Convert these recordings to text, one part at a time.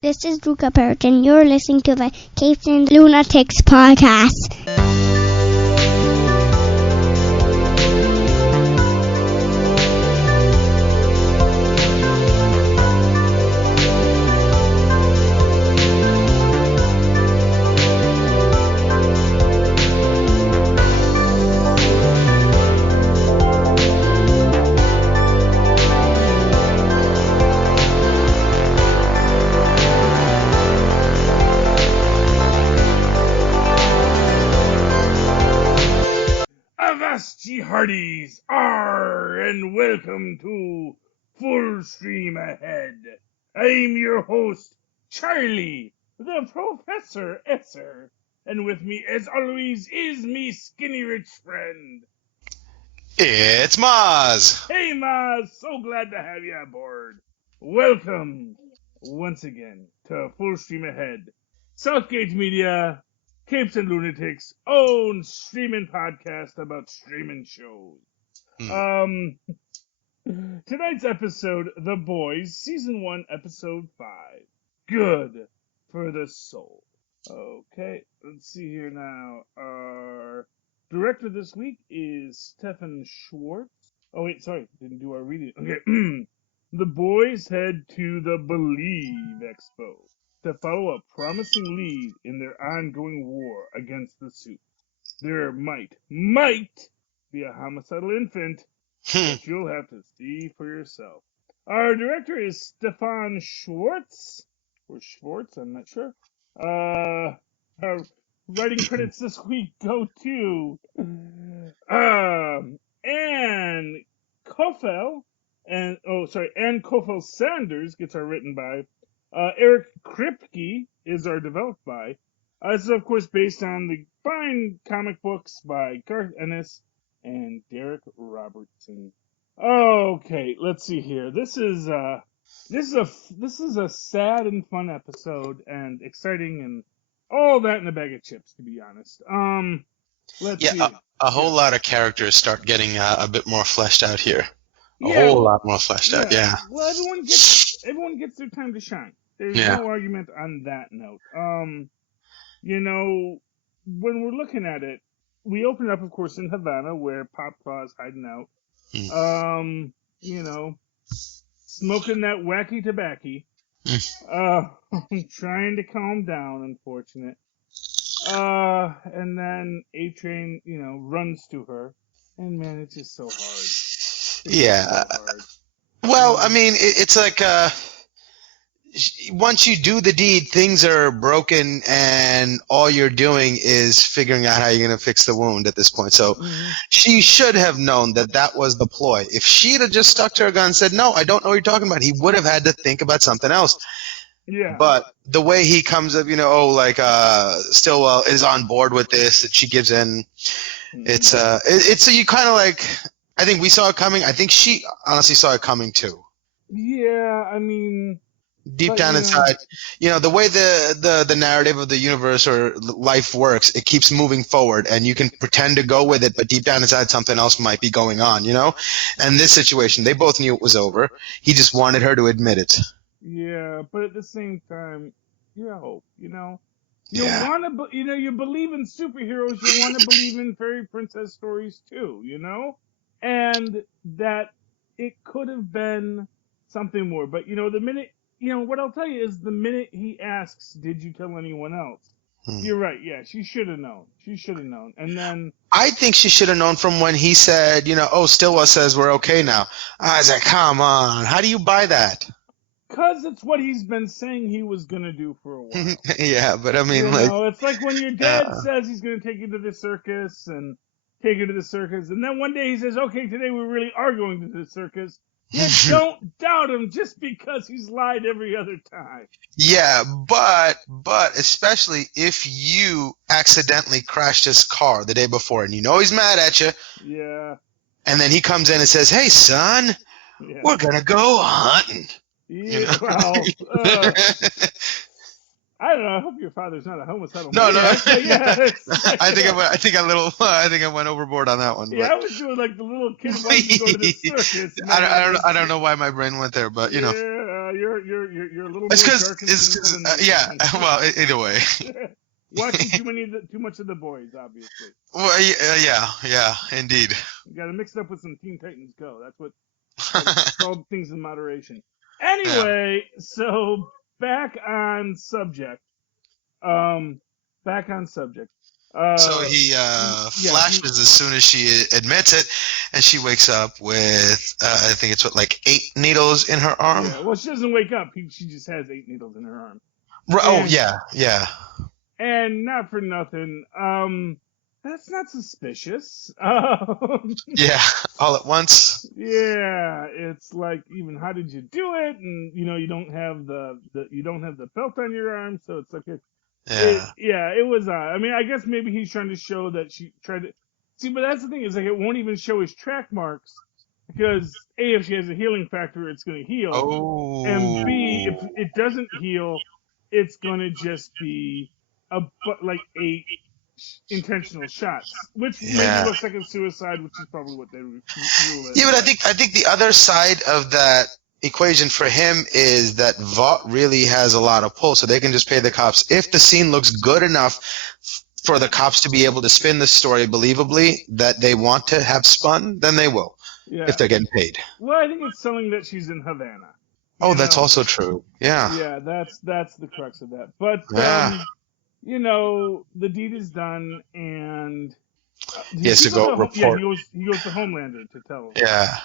This is Luca Perich, and you're listening to the Capes and Lunatics podcast. Ye hearties, and welcome to Full Stream Ahead. I'm your host, Charlie, the Professor Esser, and with me, as always, is me skinny rich friend. It's Mozz. Hey, Mozz, so glad to have you aboard. Welcome once again to Full Stream Ahead, Southgate Media, Capes and Lunatics' own streaming podcast about streaming shows. Tonight's episode, The Boys, Season 1, Episode 5. Good for the Soul. Okay, let's see here now. Our director this week is Stefan Schwartz. Oh, wait, sorry, didn't do our reading. Okay, The Boys head to the Believe Expo to follow a promising lead in their ongoing war against the Soup. There might be a homicidal infant, but you'll have to see for yourself. Our director is Stefan Schwartz, or Schwartz, I'm not sure. Our writing credits this week go to Anne Kofel, Anne Kofel Sanders gets our written by. Eric Kripke is our developed by. This is, of course, based on the fine comic books by Garth Ennis and Derek Robertson. Okay, let's see here. This is a sad and fun episode, and exciting, and all that in a bag of chips, to be honest. Let's see. A whole lot of characters start getting a bit more fleshed out here. A Yeah, whole lot more fleshed out. Yeah. Well, everyone gets their time to shine. There's no argument on that note. You know, when we're looking at it, we open up, of course, in Havana, where Pop Claw's hiding out. You know, smoking that wacky tobacco. Trying to calm down, unfortunate. And then A-Train, runs to her. And man, it's just so hard. Yeah. Well, I mean, it's like, once you do the deed, things are broken, and all you're doing is figuring out how you're going to fix the wound at this point. So she should have known that was the ploy. If she'd have just stuck to her gun and said, no, I don't know what you're talking about, he would have had to think about something else. Yeah. But the way he comes up, Stillwell is on board with this, and she gives in. It's you kind of like, I think we saw it coming. I think she honestly saw it coming too. Yeah, I mean, deep down inside, the way the narrative of the universe or life works, it keeps moving forward, and you can pretend to go with it, but deep down inside something else might be going on, And this situation, they both knew it was over. He just wanted her to admit it. Yeah, but at the same time, you hope, you believe in superheroes, you want to believe in fairy princess stories too, and that it could have been something more. But the minute, what I'll tell you is, the minute he asks, "Did you tell anyone else?" You're right. Yeah, she should have known. And then I think she should have known from when he said, Stillwell says we're okay now. I was like, come on, how do you buy that? Because it's what he's been saying he was going to do for a while. Yeah, but I mean, it's like when your dad says he's going to take you to the circus, and then one day he says, okay, today we really are going to the circus. You don't doubt him just because he's lied every other time. Yeah, but especially if you accidentally crashed his car the day before, and he's mad at you. Yeah. And then he comes in and says, hey, son, we're going to go hunting. Yeah, well, I don't know. I hope your father's not a homicidal. No. Yeah, I think I went overboard on that one. Yeah, I was doing like the little kid wants to go to the circus. I don't know why my brain went there, but Yeah, you're a little It's more because dark and cynical than me. yeah. Well, either way. Watching too much of the boys, obviously. Well, yeah, indeed. You got to mix it up with some Teen Titans Go. That's what it's all things in moderation. Yeah. Anyway, so back on subject. Back on subject. So he flashes as soon as she admits it, and she wakes up with I think it's like 8 needles in her arm. Yeah, well, she doesn't wake up. She just has 8 needles in her arm. Oh yeah. And not for nothing. That's not suspicious. Yeah, all at once. Yeah, it's like, even how did you do it? And you don't have the belt on your arm, so it's like it was. I mean, I guess maybe he's trying to show that she tried to see, but that's the thing, is like it won't even show his track marks, because A, if she has a healing factor, it's going to heal, and B, if it doesn't heal, it's going to just be like 8 intentional shots, which maybe looks like a suicide, which is probably what they rule it. Yeah, but I think the other side of that equation for him is that Vought really has a lot of pull, so they can just pay the cops. If the scene looks good enough for the cops to be able to spin the story believably that they want to have spun, then they will, if they're getting paid. Well, I think it's selling that she's in Havana. That's also true. Yeah. Yeah, that's the crux of that. But the deed is done, and he has to go report. Yeah, he goes to Homelander to tell him. Yeah.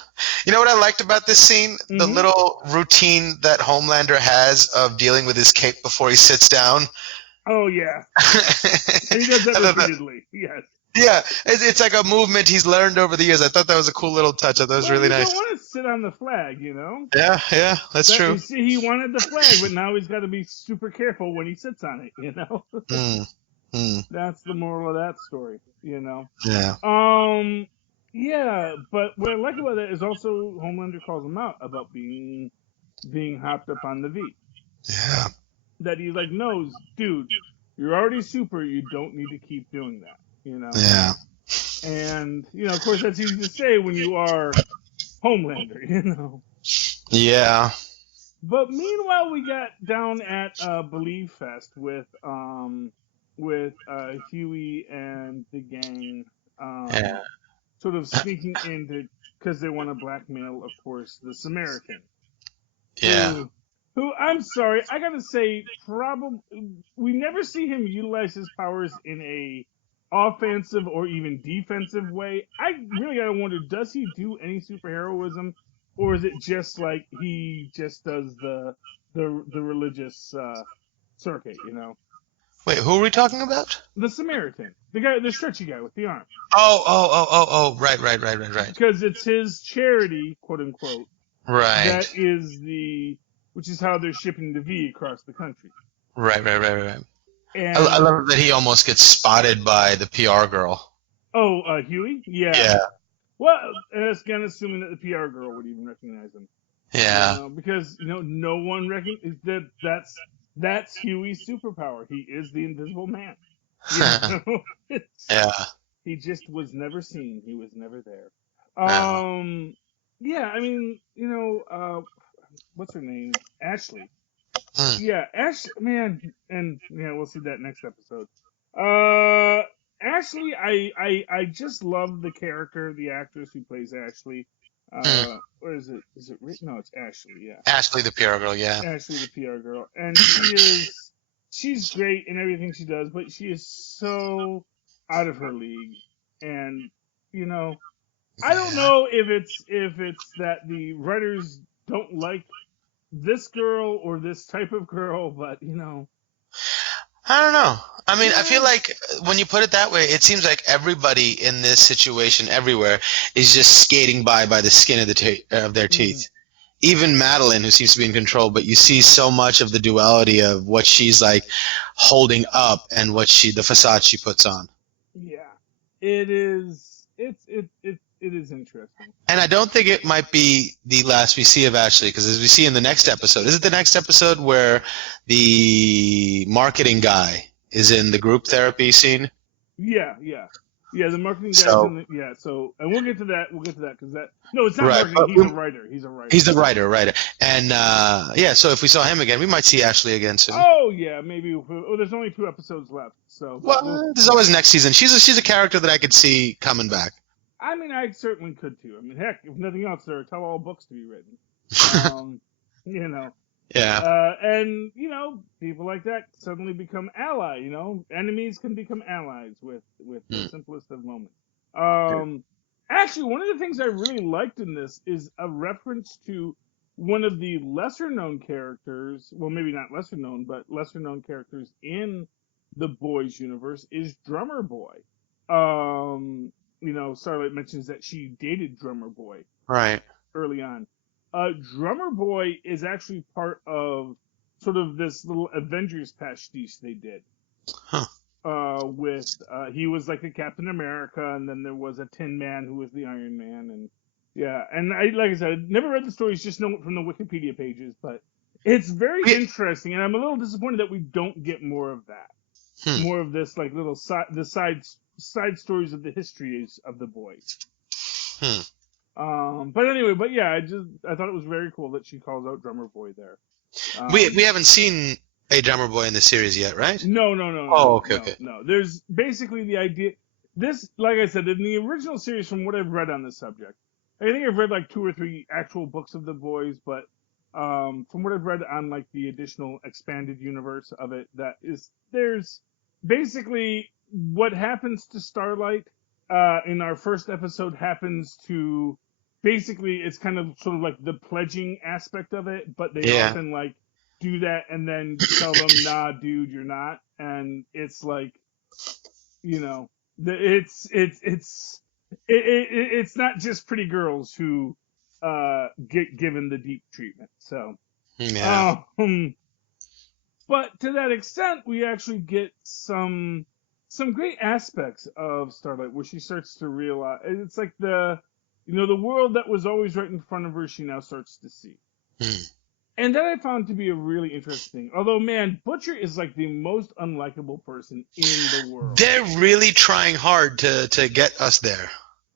You know what I liked about this scene? Mm-hmm. The little routine that Homelander has of dealing with his cape before he sits down. Oh, yeah. And he does that repeatedly. Yes. Yeah, it's like a movement he's learned over the years. I thought that was a cool little touch. I thought it was really nice. You don't want to sit on the flag, Yeah, that's true. You see, he wanted the flag, but now he's got to be super careful when he sits on it, That's the moral of that story, Yeah. Yeah, but what I like about that is also Homelander calls him out about being hopped up on the V. Yeah. That he's like, no, dude, you're already super. You don't need to keep doing that. Yeah. And, of course, that's easy to say when you are Homelander, Yeah. But meanwhile, we got down at Believe Fest with Huey and the gang, sort of sneaking into, because they want to blackmail, of course, the Samaritan. Yeah. Who, I'm sorry, I gotta say, probably, we never see him utilize his powers in a offensive or even defensive way. I really gotta wonder, does he do any superheroism, or is it just like he just does the religious circuit, Wait, who are we talking about? The Samaritan, the guy, the stretchy guy with the arm. Oh, right. Because it's his charity, quote unquote. Right. That is which is how they're shipping the V across the country. Right. And I love that he almost gets spotted by the PR girl. Oh, Huey? Yeah. Well, again, assuming that the PR girl would even recognize him. Yeah. Because, no one recognizes that's Huey's superpower. He is the Invisible Man. Yeah. He just was never seen. He was never there. Yeah, I mean, what's her name? Ashley. Yeah, Ashley, man, and we'll see that next episode. Ashley, I just love the character, the actress who plays Ashley. Or is it Rick? No, it's Ashley, yeah. Ashley the PR girl, yeah. Ashley the PR girl. And she's great in everything she does, but she is so out of her league. And, I don't know if it's that the writers don't like this girl or this type of girl, but I don't know. I mean, I feel like when you put it that way, it seems like everybody in this situation everywhere is just skating by the skin of their teeth. Even Madeline, who seems to be in control, but you see so much of the duality of what she's like holding up and the facade she puts on. Yeah, it is. It is interesting. And I don't think it might be the last we see of Ashley, because as we see in the next episode, is it the next episode where the marketing guy is in the group therapy scene? Yeah. Yeah, the marketing guys So, in the So, and we'll get to that. We'll get to that because no, it's not right. marketing. But He's a writer. He's a writer. he's the writer. And, yeah, so if we saw him again, we might see Ashley again soon. Oh yeah, maybe. There's only 2 episodes left, so but we'll. Well, there's always next season. She's a character that I could see coming back. I mean, I certainly could too. I mean, heck, if nothing else, there are tell-all books to be written. You know, Yeah. and people like that suddenly become ally. Enemies can become allies with the simplest of moments. Actually, one of the things I really liked in this is a reference to one of the lesser known characters. Well, maybe not lesser known, but lesser known characters in the Boys universe is Drummer Boy. Starlight mentions that she dated Drummer Boy Right. early on. Drummer Boy is actually part of sort of this little Avengers pastiche they did. Huh. He was like the Captain America, and then there was a Tin Man who was the Iron Man, and yeah, and like I said, I never read the stories, just know it from the Wikipedia pages, but it's very interesting, and I'm a little disappointed that we don't get more of that, more of this like little side stories of the histories of the Boys. But anyway, yeah, I thought it was very cool that she calls out Drummer Boy there. We haven't seen a Drummer Boy in the series yet, right? No. Oh, okay. No. There's basically the idea. This, like I said, in the original series, from what I've read on this subject, I think I've read like 2 or 3 actual books of the Boys, but from what I've read on like the additional expanded universe of it, there's basically what happens to Starlight in our first episode happens to basically it's kind of sort of like the pledging aspect of it, but they often like do that and then tell them, nah, dude, you're not. And it's like, it's not just pretty girls who get given the deep treatment. So, but to that extent, we actually get some great aspects of Starlight where she starts to realize it's like the world that was always right in front of her, she now starts to see. And that I found to be a really interesting. Although, man, Butcher is like the most unlikable person in the world. They're really trying hard to get us there.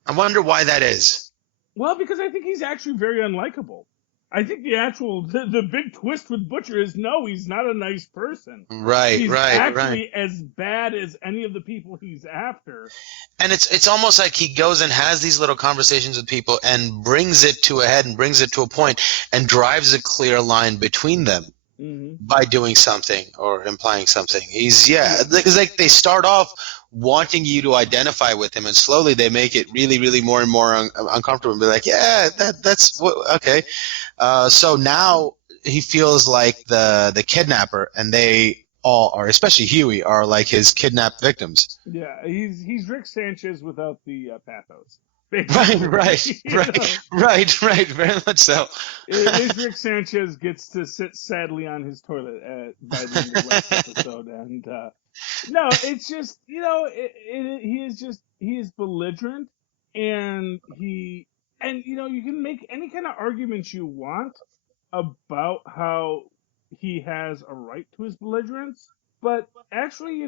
I wonder why that is. Well, because I think he's actually very unlikable. I think the big twist with Butcher is no, he's not a nice person. Right, he's right, actually as bad as any of the people he's after. And it's almost like he goes and has these little conversations with people and brings it to a head and brings it to a point and drives a clear line between them by doing something or implying something. Because like they start off wanting you to identify with him, and slowly they make it really, really more and more uncomfortable and be like, yeah, that's okay. So now he feels like the kidnapper, and they all are, especially Huey, are like his kidnapped victims. Yeah, he's Rick Sanchez without the pathos. Right, very much so. Rick Sanchez gets to sit sadly on his toilet by the end of the last episode, and no, it's just he is belligerent, and you can make any kind of arguments you want about how he has a right to his belligerence, but actually,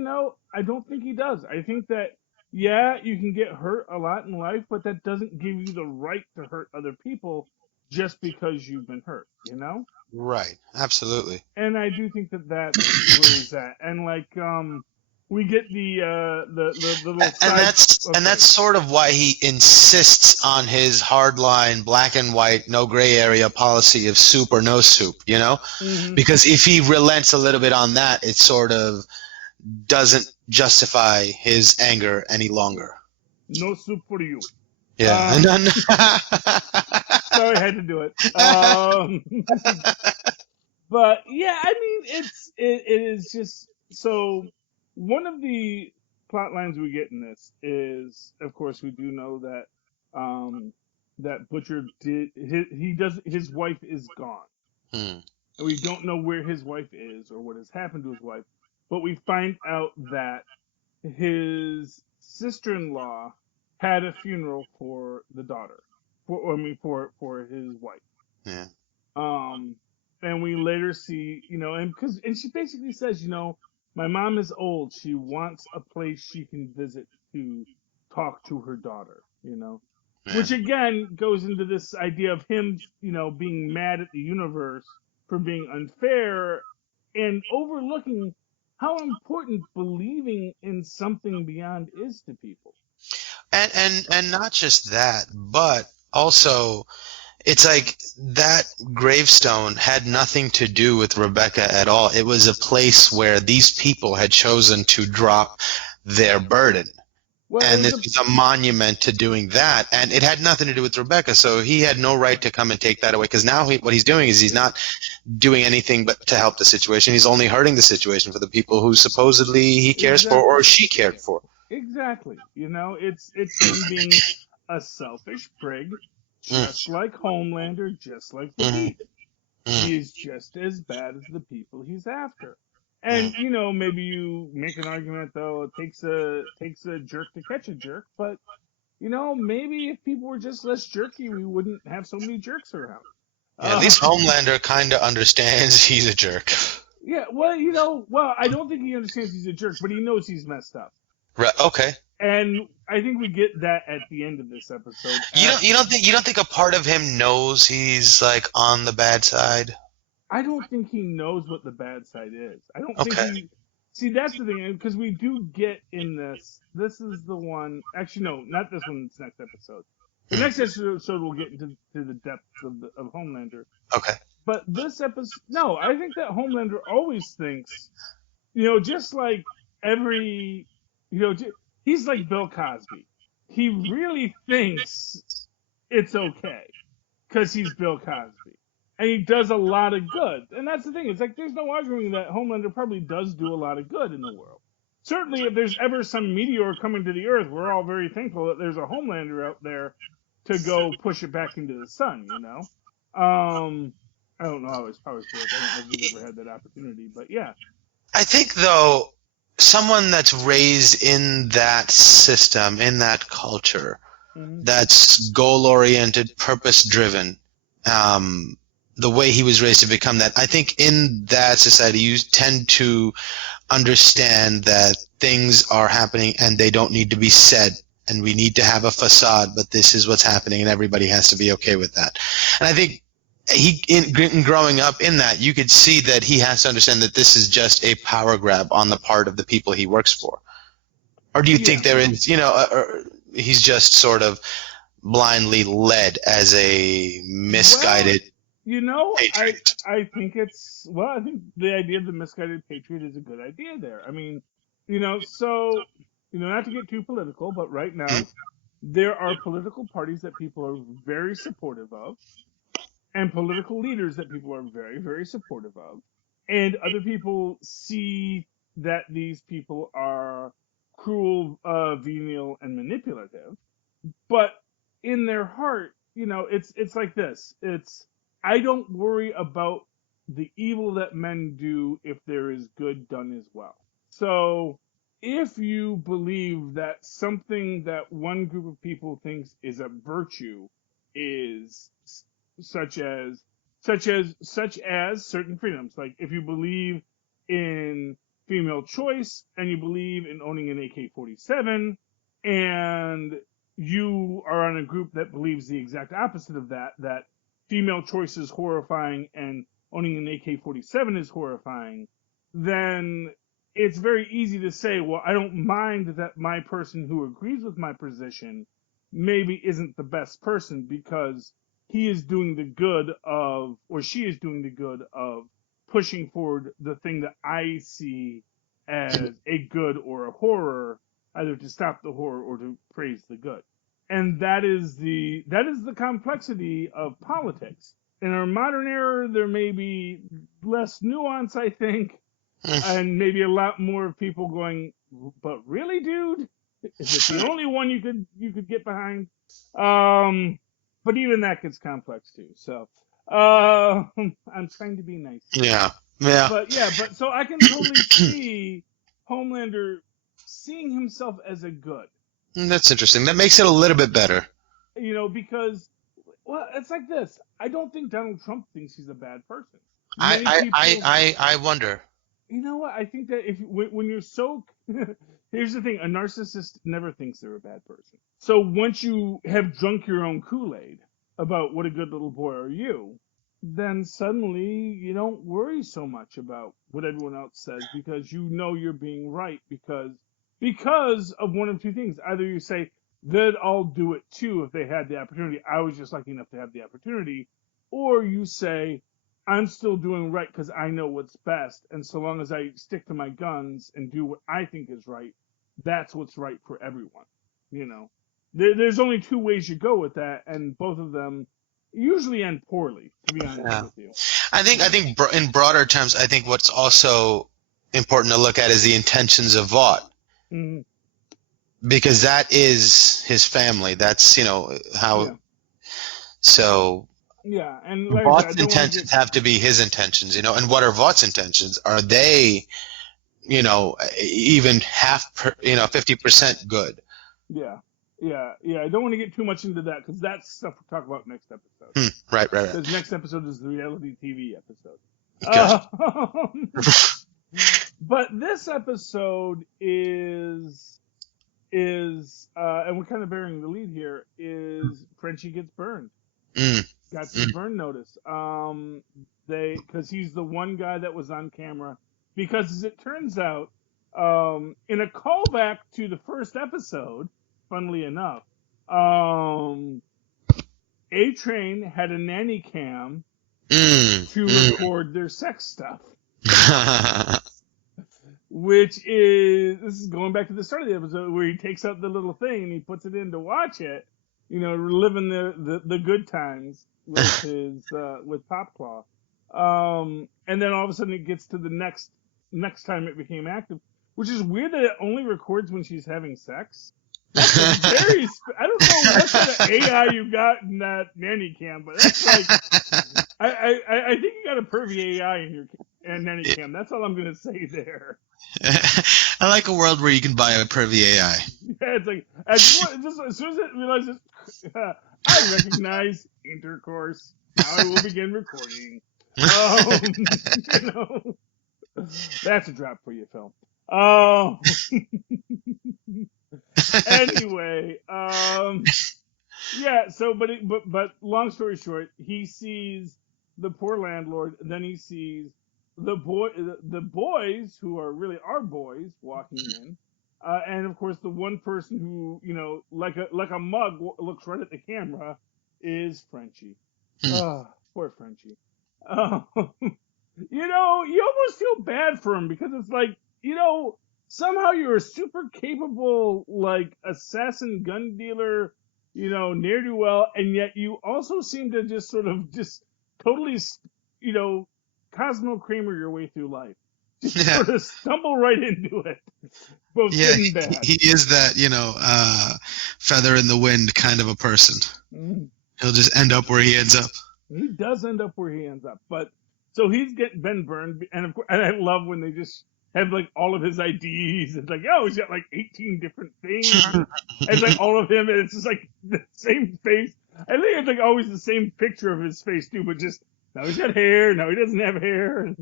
I don't think he does. I think that, yeah, you can get hurt a lot in life, but that doesn't give you the right to hurt other people just because you've been hurt, Right, absolutely. And I do think that that's where he's at. And like, we get the little and that's sort of why he insists on his hardline black and white, no gray area policy of soup or no soup, because if he relents a little bit on that, it sort of doesn't justify his anger any longer. No soup for you. Yeah. Sorry, I had to do it. But yeah, I mean, it is just so. One of the plot lines we get in this is, of course, we do know that that Butcher his wife is gone, and we don't know where his wife is or what has happened to his wife, but we find out that his sister-in-law had a funeral for the daughter, for his wife. Yeah. And we later see, and she basically says, my mom is old. She wants a place she can visit to talk to her daughter, Yeah. which again goes into this idea of him, being mad at the universe for being unfair and overlooking how important believing in something beyond is to people. And not just that, but also it's like that gravestone had nothing to do with Rebecca at all. It was a place where these people had chosen to drop their burden. Well, And this was a monument to doing that. And it had nothing to do with Rebecca. So he had no right to come and take that away. Because now what he's doing is he's not doing anything but to help the situation. He's only hurting the situation for the people who supposedly he cares for or she cared for. Exactly. It's him being a selfish prig, just like Homelander, just like the Beast. He is just as bad as the people he's after. And maybe you make an argument though it takes a jerk to catch a jerk, but maybe if people were just less jerky, we wouldn't have so many jerks around. Yeah, at least Homelander kind of understands he's a jerk. Yeah, well, I don't think he understands he's a jerk, but he knows he's messed up. Right. Okay. And I think we get that at the end of this episode. You don't think a part of him knows he's like on the bad side? I don't think he knows what the bad side is. I don't think he. See, that's the thing, because we do get in this. This is the one. Actually, no, not this one. It's next episode. The next episode we'll get into the depths of Homelander. Okay. But this episode, no, I think that Homelander always thinks, just like every, he's like Bill Cosby. He really thinks it's okay because he's Bill Cosby. And he does a lot of good. And that's the thing. It's like there's no arguing that Homelander probably does do a lot of good in the world. Certainly, if there's ever some meteor coming to the Earth, we're all very thankful that there's a Homelander out there to go push it back into the sun, I don't know how his powers work. I don't know if you've ever had that opportunity, but yeah. I think, though, someone that's raised in that system, in that culture, that's goal-oriented, purpose-driven, the way he was raised to become that, I think in that society you tend to understand that things are happening and they don't need to be said, and we need to have a facade, but this is what's happening and everybody has to be okay with that. And I think in growing up in that, you could see that he has to understand that this is just a power grab on the part of the people he works for. Or do you think there is, he's just sort of blindly led as a misguided patriot? I think I think the idea of the misguided patriot is a good idea there. I mean, so, not to get too political, but right now, there are political parties that people are very supportive of, and political leaders that people are very, very supportive of. And other people see that these people are cruel, venial, and manipulative. But in their heart, it's like this. I don't worry about the evil that men do if there is good done as well. So if you believe that something that one group of people thinks is a virtue is such as certain freedoms, like if you believe in female choice and you believe in owning an AK-47 and you are on a group that believes the exact opposite of that female choice is horrifying and owning an AK-47 is horrifying, then it's very easy to say, well, I don't mind that my person who agrees with my position maybe isn't the best person because he is doing the good of, or she is doing the good of pushing forward the thing that I see as a good or a horror, either to stop the horror or to praise the good. And that is the complexity of politics. In our modern era, there may be less nuance, I think, and maybe a lot more of people going, but really, dude? Is it the only one you could get behind? But even that gets complex too. So I'm trying to be nice. Yeah. But so I can totally see Homelander seeing himself as a good. That's interesting. That makes it a little bit better. Because it's like this. I don't think Donald Trump thinks he's a bad person. I wonder. You know what? I think that if when you're so here's the thing: a narcissist never thinks they're a bad person. So once you have drunk your own Kool-Aid about what a good little boy are you, then suddenly you don't worry so much about what everyone else says because you know you're being right because of one of two things. Either you say they'd all do it too if they had the opportunity. I was just lucky enough to have the opportunity, or you say I'm still doing right because I know what's best, and so long as I stick to my guns and do what I think is right, that's what's right for everyone. You know, there's only two ways you go with that, and both of them usually end poorly. To be honest Yeah. with you. I think in broader terms, I think what's also important to look at is the intentions of Vought, Mhm. because that is his family. That's, how, Yeah, so yeah, and like I said, I Vaught's don't want to get intentions have to be his intentions, and what are Vaught's intentions? Are they, even 50% good? yeah, yeah. I don't want to get too much into that because that's stuff we'll talk about next episode. Right, right, Because next episode is the reality TV episode. right. Gotcha. But this episode and we're kind of bearing the lead here, is Frenchie gets burned. Mm, Got his mm. burn notice. Because he's the one guy that was on camera. Because as it turns out, in a callback to the first episode, funnily enough, A Train had a nanny cam to Mm, record their sex stuff. mm. Which is, this is going back to the start of the episode where he takes out the little thing and he puts it in to watch it, reliving the good times with his with Popclaw. And then all of a sudden it gets to the next time it became active, which is weird that it only records when she's having sex. That's a very I don't know what kind of AI you got in that nanny cam, but that's like I think you got a pervy AI in your nanny cam. That's all I'm gonna say there. I like a world where you can buy a pervy AI. Yeah, it's like as soon as it realizes I recognize intercourse. Now I will begin recording. You know, that's a drop for you, Phil. Anyway, yeah. So, but long story short, he sees the poor landlord. Then he sees the boys who are really our boys walking in, and of course the one person who like a mug looks right at the camera is Frenchie. Hmm. Poor Frenchie. Uh, you almost feel bad for him because it's like, somehow you're a super capable, like, assassin gun dealer, ne'er do well, and yet you also seem to just sort of just totally, Cosmo Kramer your way through life. Just Yeah, sort of stumble right into it, both yeah, good and he, bad. he is that, feather in the wind kind of a person. Mm. He'll just end up where he ends up. He does end up where he ends up, but so he's been burned, and of course, and I love when they just have like all of his IDs. It's like, oh, he's got like 18 different things. It's like all of him, and it's just like the same face. I think it's like always the same picture of his face too, but just now he's got hair, now he doesn't have hair, and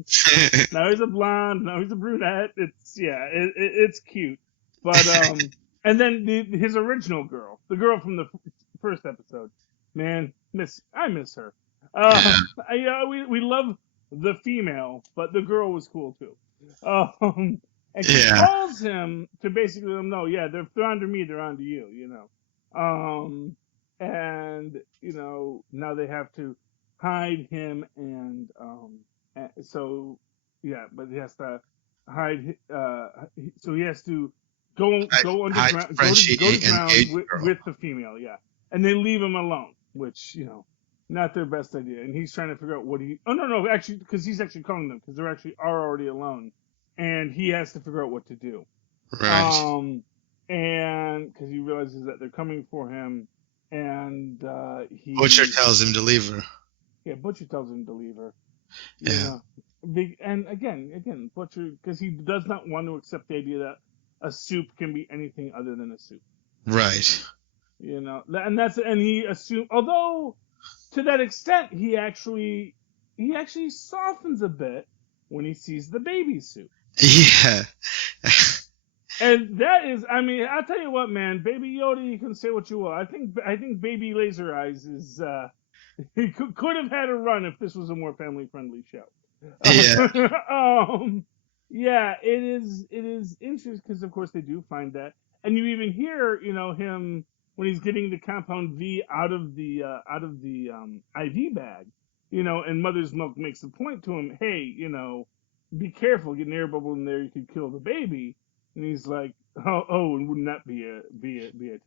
now he's a blonde, now he's a brunette. It's cute, but and then his original girl, the girl from the first episode, man, I miss her. Yeah. We love the female, but the girl was cool too. And she Yeah. calls him to basically let him know, yeah, they're onto me, they're onto you, and now they have to hide him, and so yeah, but he has to hide. So he has to go Hide underground, Frenchie go to and ground Gage girl. with the female, yeah, and they leave him alone, which not their best idea. And he's trying to figure out what he. Oh no, actually, because he's actually calling them because they're actually are already alone, and he has to figure out what to do. Right. And because he realizes that they're coming for him, and Butcher tells him to leave her. yeah, Butcher tells him to leave her. Yeah. And again, Butcher, because he does not want to accept the idea that a soup can be anything other than a soup. Right. And he assumes, although to that extent, he actually softens a bit when he sees the baby suit. Yeah. And that is, I mean, I'll tell you what, man, Baby Yoda, you can say what you will. I think Baby Laser Eyes is, he could have had a run if this was a more family friendly show. Yeah. Um, yeah, it is interesting because of course they do find that, and you even hear, him when he's getting the compound V out of the IV bag, and Mother's Milk makes a point to him, hey, be careful, get an air bubble in there, you could kill the baby, and he's like, and wouldn't that be a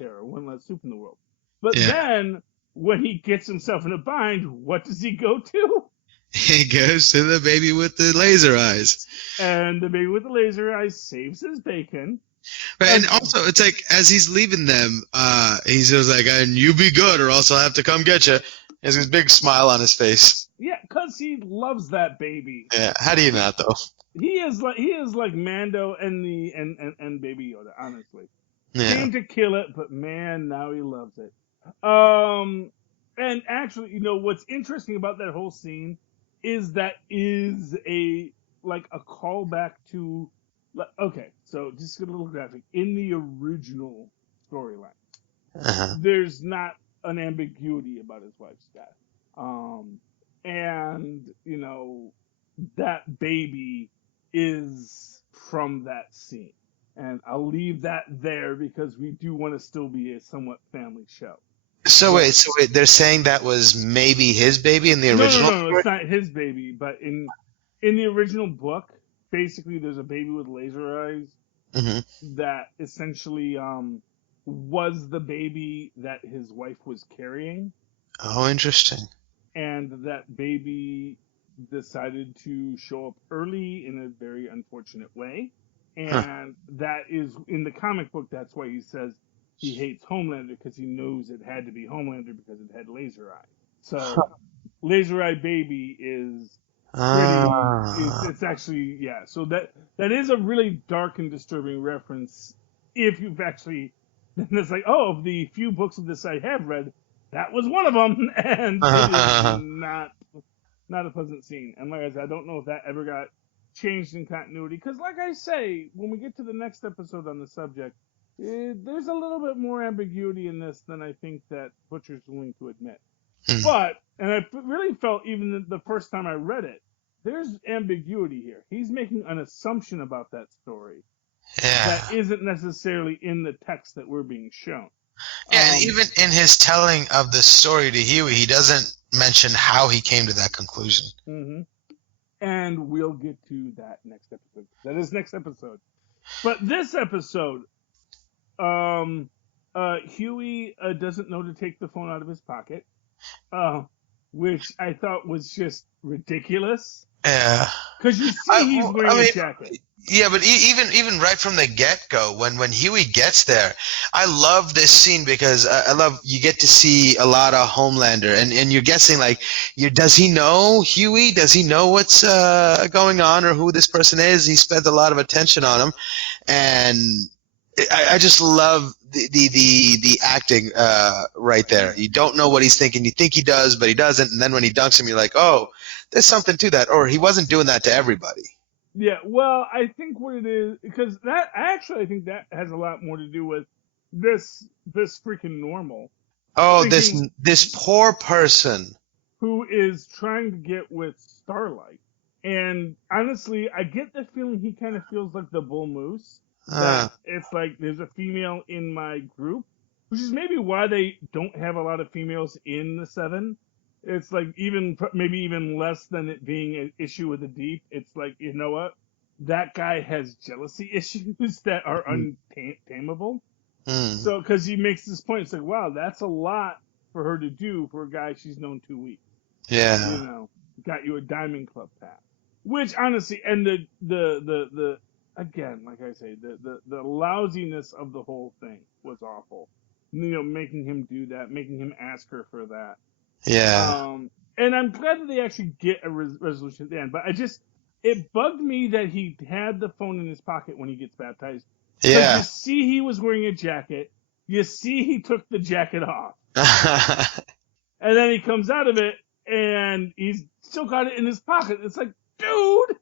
terror, one less soup in the world. But Yeah. then when he gets himself in a bind, what does he go to? He goes to the baby with the laser eyes. And the baby with the laser eyes saves his bacon. Right, and also, it's like, as he's leaving them, he's just like, and you be good, or else I'll have to come get you. He has this big smile on his face. Yeah, because he loves that baby. Yeah, how do you not, though? He is like Mando and Baby Yoda, honestly. Yeah. Came to kill it, but man, now he loves it. And actually, what's interesting about that whole scene is that is a callback to, okay, so just get a little graphic. In the original storyline, Uh-huh. there's not an ambiguity about his wife's death. And, that baby is from that scene. And I'll leave that there because we do want to still be a somewhat family show. So wait, they're saying that was maybe his baby in the original? No, it's not his baby, but in the original book, basically there's a baby with laser eyes that essentially was the baby that his wife was carrying. Oh, interesting. And that baby decided to show up early in a very unfortunate way. And that is, in the comic book, that's why he says he hates Homelander, because he knows it had to be Homelander because it had laser eye. So, laser eye baby is pretty, it's actually, yeah. So that is a really dark and disturbing reference if you've actually, then it's like, oh, of the few books of this I have read, that was one of them, and it is not a pleasant scene. And like I said, I don't know if that ever got changed in continuity, because like I say, when we get to the next episode on the subject, there's a little bit more ambiguity in this than I think that Butcher's willing to admit. But, and I really felt even the first time I read it, there's ambiguity here. He's making an assumption about that story that isn't necessarily in the text that we're being shown. Yeah, and even in his telling of the story to Huey, he doesn't mention how he came to that conclusion. Mm-hmm. And we'll get to that next episode. That is next episode. But this episode, Huey doesn't know to take the phone out of his pocket, which I thought was just ridiculous. Yeah. Because you see he's wearing a jacket. Yeah, but even right from the get-go, when Huey gets there, I love this scene because I love you get to see a lot of Homelander, and you're guessing like, does he know Huey? Does he know what's going on or who this person is? He spent a lot of attention on him, and I just love the acting right there. You don't know what he's thinking. You think he does, but he doesn't. And then when he dunks him, you're like, oh, there's something to that. Or he wasn't doing that to everybody. Yeah, well, I think what it is, because I think that has a lot more to do with this freaking normal. Oh, this poor person who is trying to get with Starlight. And honestly, I get the feeling he kind of feels like the Bull Moose. It's like there's a female in my group, which is maybe why they don't have a lot of females in the Seven. It's like maybe even less than it being an issue with the Deep. It's like, you know what? That guy has jealousy issues that are untamable. So, because he makes this point, it's like, wow, that's a lot for her to do for a guy she's known 2 weeks. Yeah. Got you a Diamond Club pass. Which, honestly, and the again, like I say, the lousiness of the whole thing was awful. Making him do that, making him ask her for that. Yeah. And I'm glad that they actually get a resolution at the end. But it bugged me that he had the phone in his pocket when he gets baptized. Yeah. You see he was wearing a jacket. You see he took the jacket off. And then he comes out of it, and he's still got it in his pocket. It's like, dude,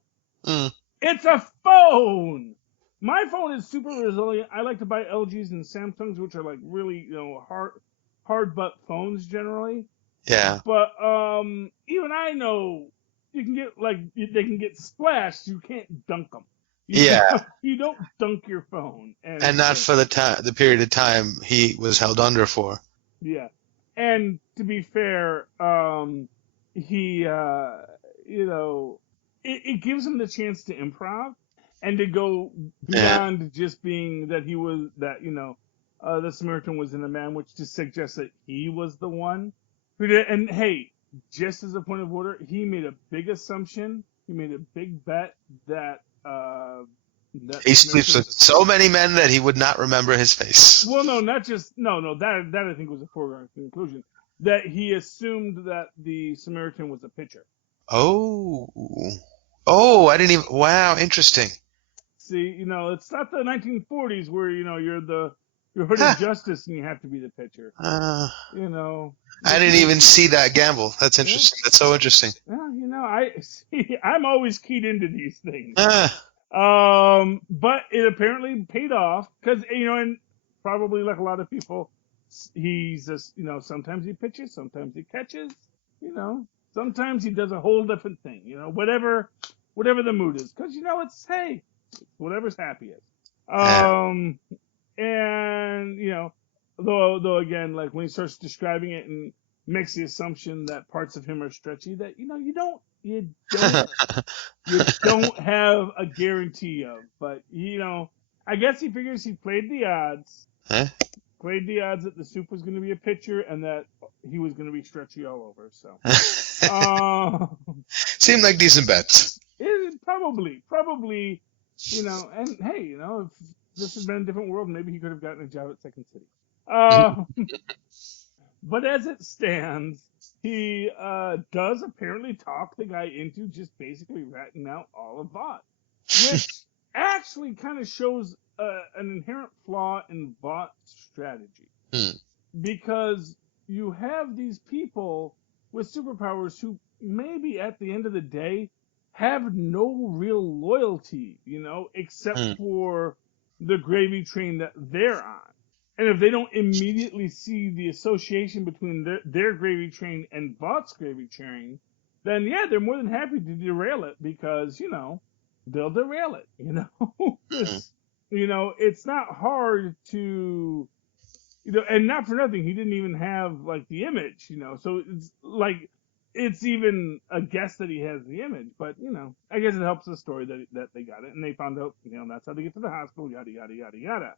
It's a phone. My phone is super resilient. I like to buy LGs and Samsungs, which are like really, hard butt phones generally. Yeah. But even I know you can get they can get splashed. You can't dunk them. Yeah. You don't dunk your phone. And not for the period of time he was held under for. Yeah, and to be fair, he it gives him the chance to improv and to go Yeah. beyond just being that the Samaritan was in a man, which just suggests that he was the one who did. And hey, just as a point of order, he made a big assumption. He made a big bet that He sleeps with so many men that he would not remember his face. Well, no, not just no. That I think was a foregone conclusion. That he assumed that the Samaritan was a pitcher. Oh, I didn't even. Wow, interesting. See, it's not the 1940s where you're hooded justice and you have to be the pitcher. I I didn't even see that gamble. That's interesting. That's so interesting. I'm always keyed into these things. But it apparently paid off because and probably like a lot of people, he's just sometimes he pitches, sometimes he catches, sometimes he does a whole different thing, whatever the mood is, because it's whatever's happiest. And though again, like when he starts describing it and makes the assumption that parts of him are stretchy, that you don't have a guarantee of, but I guess he figures he played the odds. Played the odds that the soup was going to be a pitcher and that he was going to be stretchy all over. So, seemed like decent bets. Probably, and hey, if this had been a different world, maybe he could have gotten a job at Second City. But as it stands, he does apparently talk the guy into just basically ratting out all of Vought, which actually kind of shows an inherent flaw in Vaught's strategy. Because you have these people with superpowers who maybe at the end of the day have no real loyalty, except for the gravy train that they're on. And if they don't immediately see the association between their gravy train and Vaught's gravy train, then yeah, they're more than happy to derail it because, they'll derail it, It's not hard to, and not for nothing, he didn't even have like the image, so it's like, it's even a guess that he has the image, but I guess it helps the story that they got it and they found out, that's how they get to the hospital, yada, yada, yada, yada.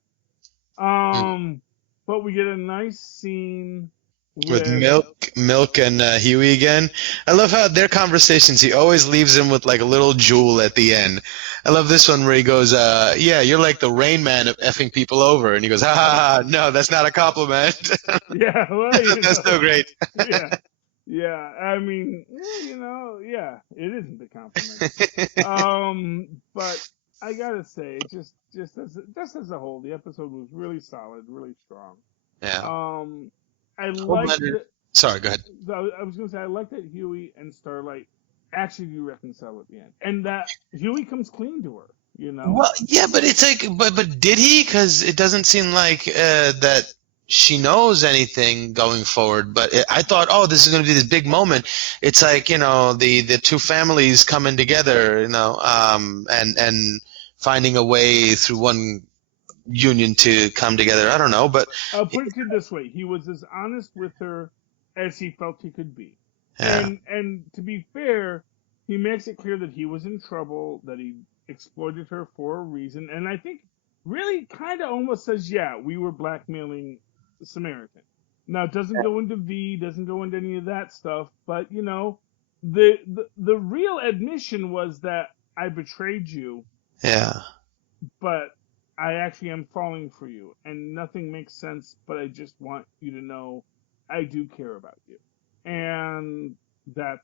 But we get a nice scene with Milk and Huey again. I love how their conversations, he always leaves him with like a little jewel at the end. I love this one where he goes, yeah, you're like the Rain Man of effing people over. And he goes, ha ha ha, no, that's not a compliment. Yeah, well, that's so great. Yeah, I mean, yeah, it isn't a compliment. But I gotta say, just as a whole, the episode was really solid, really strong. Yeah. I liked it. Sorry, go ahead. I was gonna say I like that Huey and Starlight actually do reconcile at the end, and that Huey comes clean to her. Well, yeah, but it's like, but did he? Because it doesn't seem like that she knows anything going forward. But I thought, oh, this is going to be this big moment. It's like the two families coming together, and finding a way through one union to come together. I don't know, but I'll put it this way: he was as honest with her as he felt he could be. Yeah. And to be fair, he makes it clear that he was in trouble, that he exploited her for a reason, and I think really kind of almost says, yeah, we were blackmailing the Samaritan. Now, it doesn't go into doesn't go into any of that stuff, but the real admission was that I betrayed you. Yeah. But I actually am falling for you, and nothing makes sense, but I just want you to know I do care about you. And that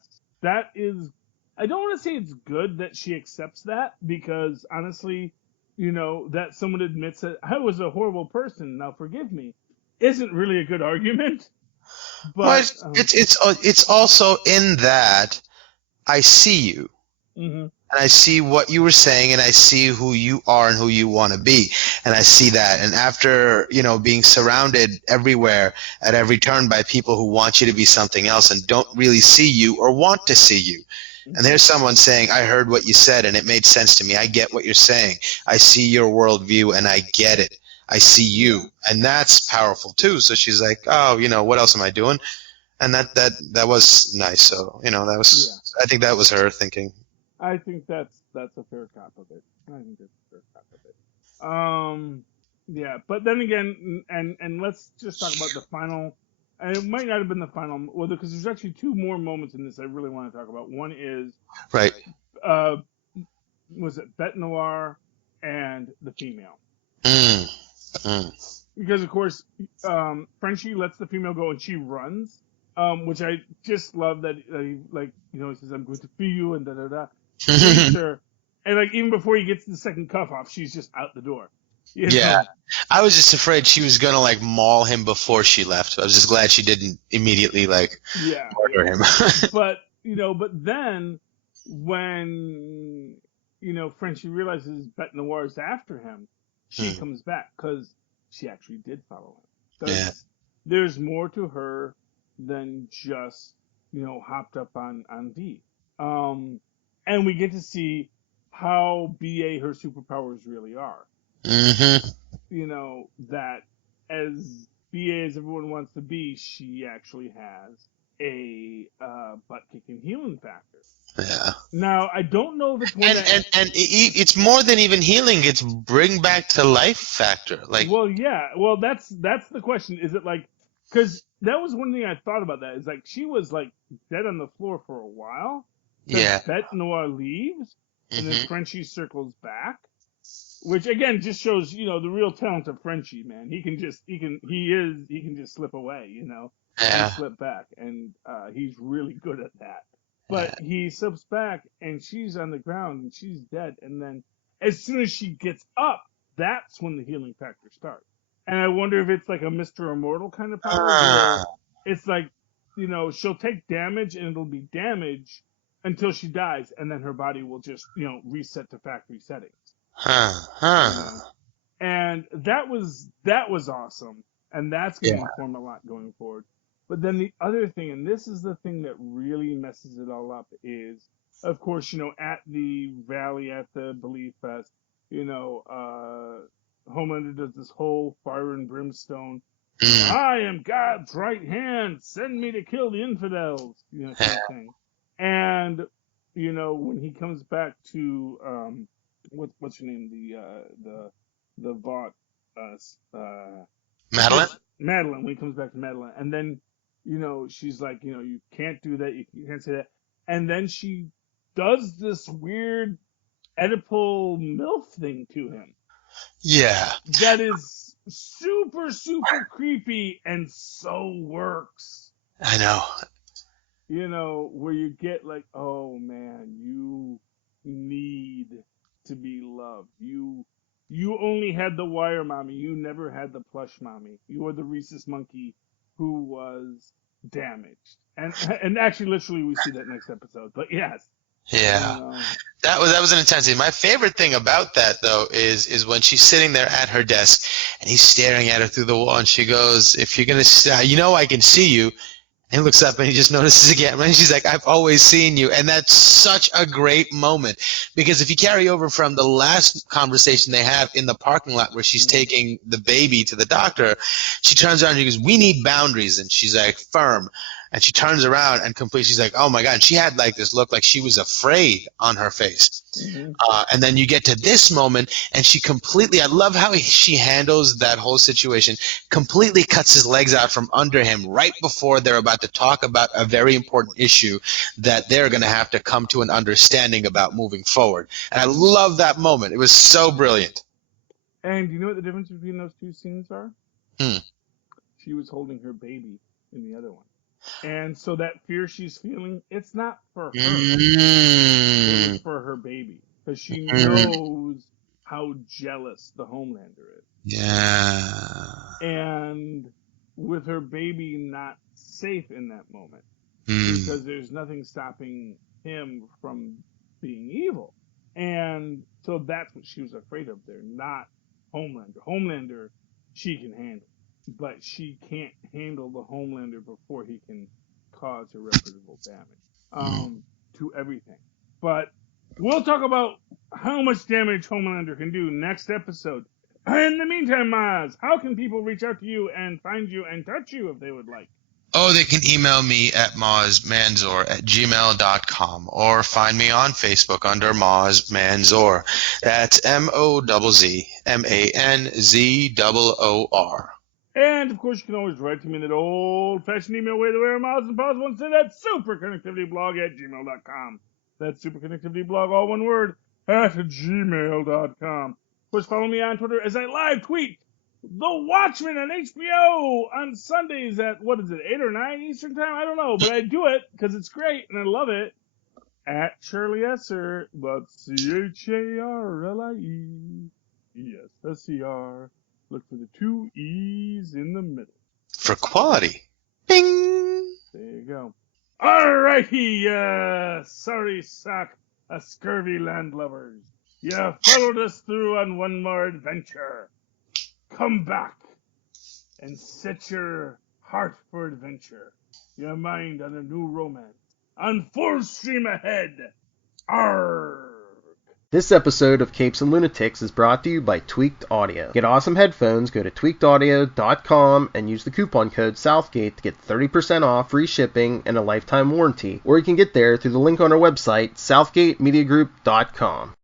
is, I don't want to say it's good that she accepts that, because honestly, that someone admits that I was a horrible person, now forgive me, isn't really a good argument. But it's also in that I see you. Mm-hmm. And I see what you were saying, and I see who you are and who you want to be. And I see that. And after, being surrounded everywhere at every turn by people who want you to be something else and don't really see you or want to see you. And there's someone saying, I heard what you said and it made sense to me. I get what you're saying. I see your worldview and I get it. I see you. And that's powerful too. So she's like, oh, what else am I doing? And that was nice. So, I think that was her thinking. I think that's a fair cop of it. I think that's a fair cop of it. Yeah, but then again, and let's just talk about the final. And it might not have been the final, well, because there's actually two more moments in this I really want to talk about. One is, Right. Was it Bête Noire and the female? Mm. Mm. Because of course, Frenchie lets the female go and she runs, which I just love that he, like, he says, I'm going to free you and da da da. Takes her, and like even before he gets the second cuff off, she's just out the door. Yeah. I was just afraid she was gonna like maul him before she left. I was just glad she didn't immediately murder him. But then when Frenchie realizes Bête Noire is after him, she comes back because she actually did follow him. Yeah. There's more to her than just hopped up on V. And we get to see how BA her superpowers really are. Mm-hmm. That as BA as everyone wants to be, she actually has a butt-kicking healing factor. Yeah. Now, I don't know if it's one it's more than even healing. It's bring back to life factor. Like, well, yeah. Well, that's the question. Is it like, because that was one thing I thought about. That is like she was like dead on the floor for a while. Yeah. Bête Noire leaves, and then Frenchie circles back, which again just shows the real talent of Frenchie. Man, he can just slip away, and slip back, and he's really good at that. But he slips back, and she's on the ground, and she's dead. And then as soon as she gets up, that's when the healing factor starts. And I wonder if it's like a Mr. Immortal kind of power, where it's like, she'll take damage, and it'll be damage until she dies, and then her body will just, reset to factory settings. And that was awesome, and that's going to inform a lot going forward. But then the other thing, and this is the thing that really messes it all up, is, of course, at the rally at the Belief Fest, Homelander does this whole fire and brimstone. I am God's right hand. Send me to kill the infidels, kind of thing. And when he comes back to what's her name, the Vought, Madeline. When he comes back to Madeline, and then she's like, you can't do that, you can't say that, and then she does this weird Oedipal MILF thing to him. Yeah. That is super, super creepy and so works. I know. Where you get like, oh man, you need to be loved. You only had the wire mommy. You never had the plush mommy. You are the rhesus monkey who was damaged. And actually, literally, we see that next episode. But yes. Yeah. That was an intensity. My favorite thing about that, though, is when she's sitting there at her desk and he's staring at her through the wall, and she goes, "If you're gonna, I can see you." And he looks up and he just notices again. And she's like, I've always seen you. And that's such a great moment. Because if you carry over from the last conversation they have in the parking lot where she's taking the baby to the doctor, she turns around and she goes, we need boundaries. And she's like, firm. And she turns around and she's like, oh my God. And she had like this look like she was afraid on her face. And then you get to this moment and she completely, I love how she handles that whole situation, completely cuts his legs out from under him right before they're about to talk about a very important issue that they're going to have to come to an understanding about moving forward. And I love that moment. It was so brilliant. And you know what the difference between those two scenes are? She was holding her baby in the other one. And so that fear she's feeling, it's not for her. It's for her baby. Because she knows how jealous the Homelander is. Yeah. And with her baby not safe in that moment. Because there's nothing stopping him from being evil. And so that's what she was afraid of there, not Homelander. Homelander, she can handle. But she can't handle the Homelander before he can cause irreparable damage to everything. But we'll talk about how much damage Homelander can do next episode. In the meantime, Mozz, how can people reach out to you and find you and touch you if they would like? Oh, they can email me at mozzmanzor@gmail.com or find me on Facebook under Mozz Manzor. That's MozzManzor. And, of course, you can always write to me in that old-fashioned email way the way Mozz and Paz once said at superconnectivityblog@gmail.com. That's superconnectivityblog, all one word, at gmail.com. Of course, follow me on Twitter as I live tweet The Watchmen on HBO on Sundays at, 8 or 9 Eastern Time? I don't know, but I do it because it's great and I love it. At Shirley Esser, that's CHARLIE. Yes, SCR. Look for the 2 E's in the middle. For quality. Bing! There you go. Alrighty, sorry sock, scurvy landlubbers. You followed us through on one more adventure. Come back and set your heart for adventure, your mind on a new romance, on full stream ahead. Arrgh. This episode of Capes and Lunatics is brought to you by Tweaked Audio. Get awesome headphones, go to tweakedaudio.com and use the coupon code Southgate to get 30% off, free shipping, and a lifetime warranty. Or you can get there through the link on our website, southgatemediagroup.com.